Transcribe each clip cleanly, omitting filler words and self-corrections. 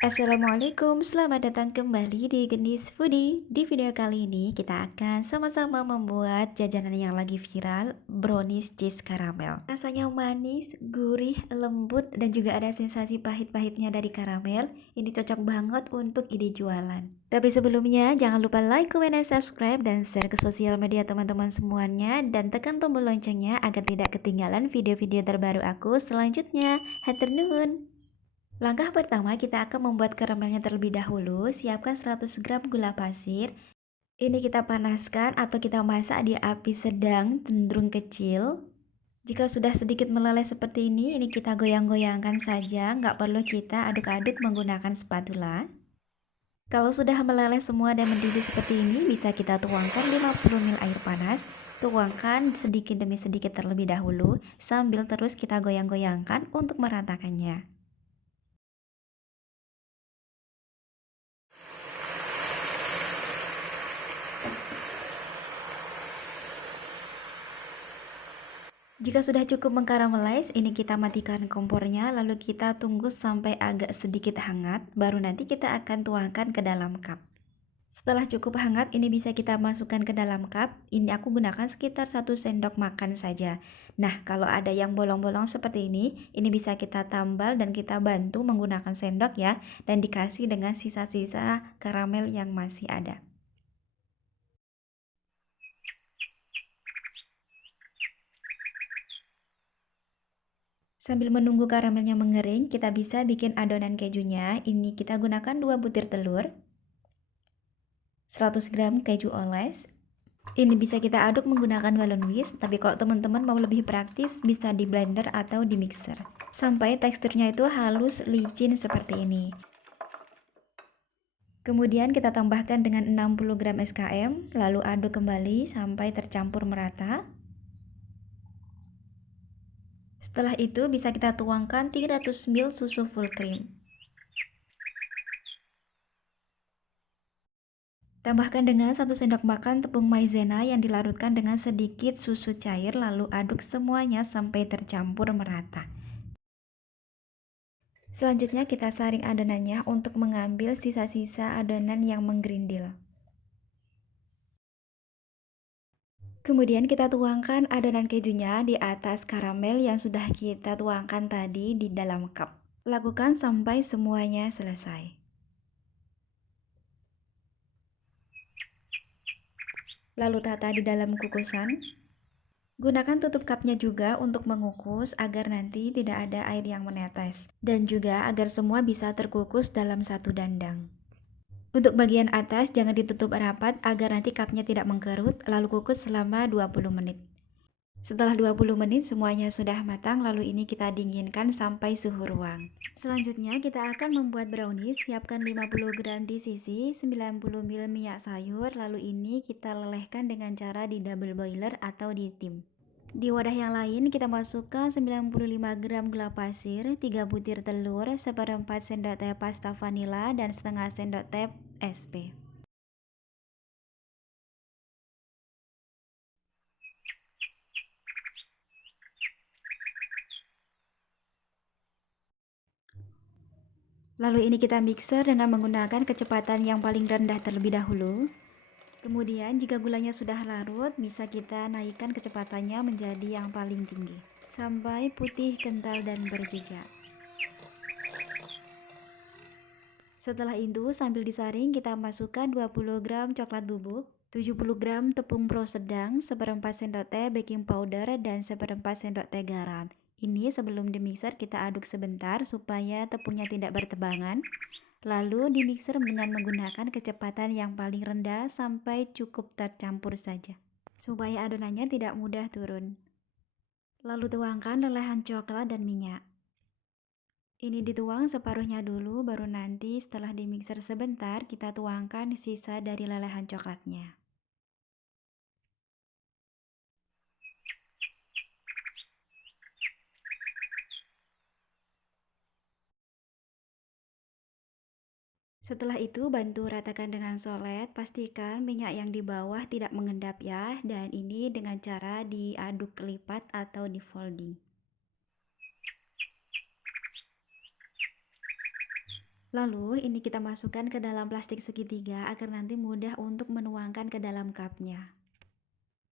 Assalamualaikum, selamat datang kembali di Gendis Foodie. Di video kali ini kita akan sama-sama membuat jajanan yang lagi viral, brownies cheese caramel. Rasanya manis, gurih, lembut, dan juga ada sensasi pahit-pahitnya dari karamel. Ini cocok banget untuk ide jualan. Tapi sebelumnya jangan lupa like, comment, dan subscribe, dan share ke sosial media teman-teman semuanya, dan tekan tombol loncengnya agar tidak ketinggalan video-video terbaru aku selanjutnya. Hatur nuhun. Langkah pertama, kita akan membuat karamelnya terlebih dahulu. Siapkan 100 gram gula pasir. Ini kita panaskan atau kita masak di api sedang cenderung kecil. Jika sudah sedikit meleleh seperti ini kita goyang-goyangkan saja. Nggak perlu kita aduk-aduk menggunakan spatula. Kalau sudah meleleh semua dan mendidih seperti ini, bisa kita tuangkan 50 ml air panas. Tuangkan sedikit demi sedikit terlebih dahulu, sambil terus kita goyang-goyangkan untuk meratakannya. Jika sudah cukup mengkaramelize, ini kita matikan kompornya, lalu kita tunggu sampai agak sedikit hangat, baru nanti kita akan tuangkan ke dalam cup. Setelah cukup hangat, ini bisa kita masukkan ke dalam cup. Ini aku gunakan sekitar 1 sendok makan saja. Nah, kalau ada yang bolong-bolong seperti ini bisa kita tambal dan kita bantu menggunakan sendok ya, dan dikasih dengan sisa-sisa karamel yang masih ada. Sambil menunggu karamelnya mengering, kita bisa bikin adonan kejunya. Ini kita gunakan 2 butir telur, 100 gram keju oles. Ini bisa kita aduk menggunakan balon whisk, tapi kalau teman-teman mau lebih praktis bisa di blender atau di mixer. Sampai teksturnya itu halus licin seperti ini. Kemudian kita tambahkan dengan 60 gram SKM, lalu aduk kembali sampai tercampur merata. Setelah itu bisa kita tuangkan 300 ml susu full cream. Tambahkan dengan 1 sendok makan tepung maizena yang dilarutkan dengan sedikit susu cair, lalu aduk semuanya sampai tercampur merata. Selanjutnya kita saring adonannya untuk mengambil sisa-sisa adonan yang menggerindil. Kemudian kita tuangkan adonan kejunya di atas karamel yang sudah kita tuangkan tadi di dalam cup. Lakukan sampai semuanya selesai. Lalu tata di dalam kukusan. Gunakan tutup cupnya juga untuk mengukus agar nanti tidak ada air yang menetes. Dan juga agar semua bisa terkukus dalam satu dandang. Untuk bagian atas jangan ditutup rapat agar nanti cupnya tidak mengkerut, lalu kukus selama 20 menit. Setelah 20 menit semuanya sudah matang, lalu ini kita dinginkan sampai suhu ruang. Selanjutnya kita akan membuat brownies. Siapkan 50 gram di sisi, 90 ml minyak sayur, lalu ini kita lelehkan dengan cara di double boiler atau di tim. Di wadah yang lain kita masukkan 95 gram gula pasir, 3 butir telur, seperempat sendok teh pasta vanila, dan setengah sendok teh SP. Lalu ini kita mixer dengan menggunakan kecepatan yang paling rendah terlebih dahulu. Kemudian jika gulanya sudah larut, bisa kita naikkan kecepatannya menjadi yang paling tinggi sampai putih, kental, dan berjejak. Setelah itu sambil disaring kita masukkan 20 gram coklat bubuk, 70 gram tepung pro sedang, seperempat sendok teh baking powder, dan seperempat sendok teh garam. Ini sebelum dimixer kita aduk sebentar supaya tepungnya tidak bertebangan. Lalu dimixer dengan menggunakan kecepatan yang paling rendah sampai cukup tercampur saja, supaya adonannya tidak mudah turun. Lalu tuangkan lelehan coklat dan minyak. Ini dituang separuhnya dulu, baru nanti setelah dimixer sebentar kita tuangkan sisa dari lelehan coklatnya. Setelah itu bantu ratakan dengan solet, pastikan minyak yang di bawah tidak mengendap ya, dan ini dengan cara diaduk lipat atau di folding. Lalu ini kita masukkan ke dalam plastik segitiga agar nanti mudah untuk menuangkan ke dalam cupnya.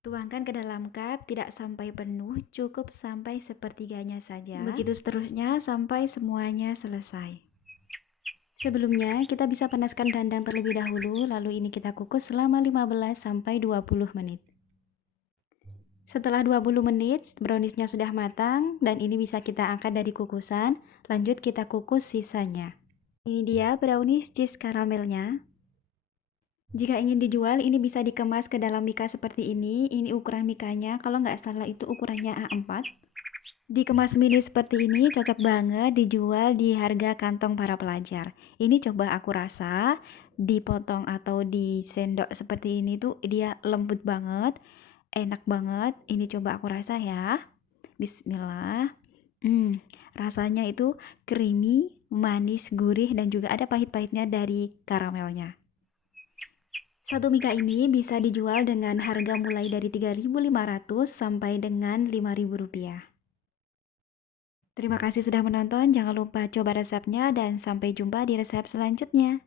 Tuangkan ke dalam cup tidak sampai penuh, cukup sampai sepertiganya saja. Begitu seterusnya sampai semuanya selesai. Sebelumnya kita bisa panaskan dandang terlebih dahulu, lalu ini kita kukus selama 15 sampai 20 menit. Setelah 20 menit, browniesnya sudah matang dan ini bisa kita angkat dari kukusan. Lanjut kita kukus sisanya. Ini dia brownies cheese karamelnya. Jika ingin dijual, ini bisa dikemas ke dalam mika seperti ini. Ini ukuran mikanya, kalau nggak salah itu ukurannya A4. Dikemas mini seperti ini cocok banget dijual di harga kantong para pelajar. Ini coba aku rasa dipotong atau disendok seperti ini tuh dia lembut banget. Enak banget, ini coba aku rasa ya. Bismillah. Rasanya itu creamy, manis, gurih, dan juga ada pahit-pahitnya dari karamelnya. Satu mika ini bisa dijual dengan harga mulai dari 3.500 sampai dengan 5.000 rupiah. Terima kasih sudah menonton, jangan lupa coba resepnya dan sampai jumpa di resep selanjutnya.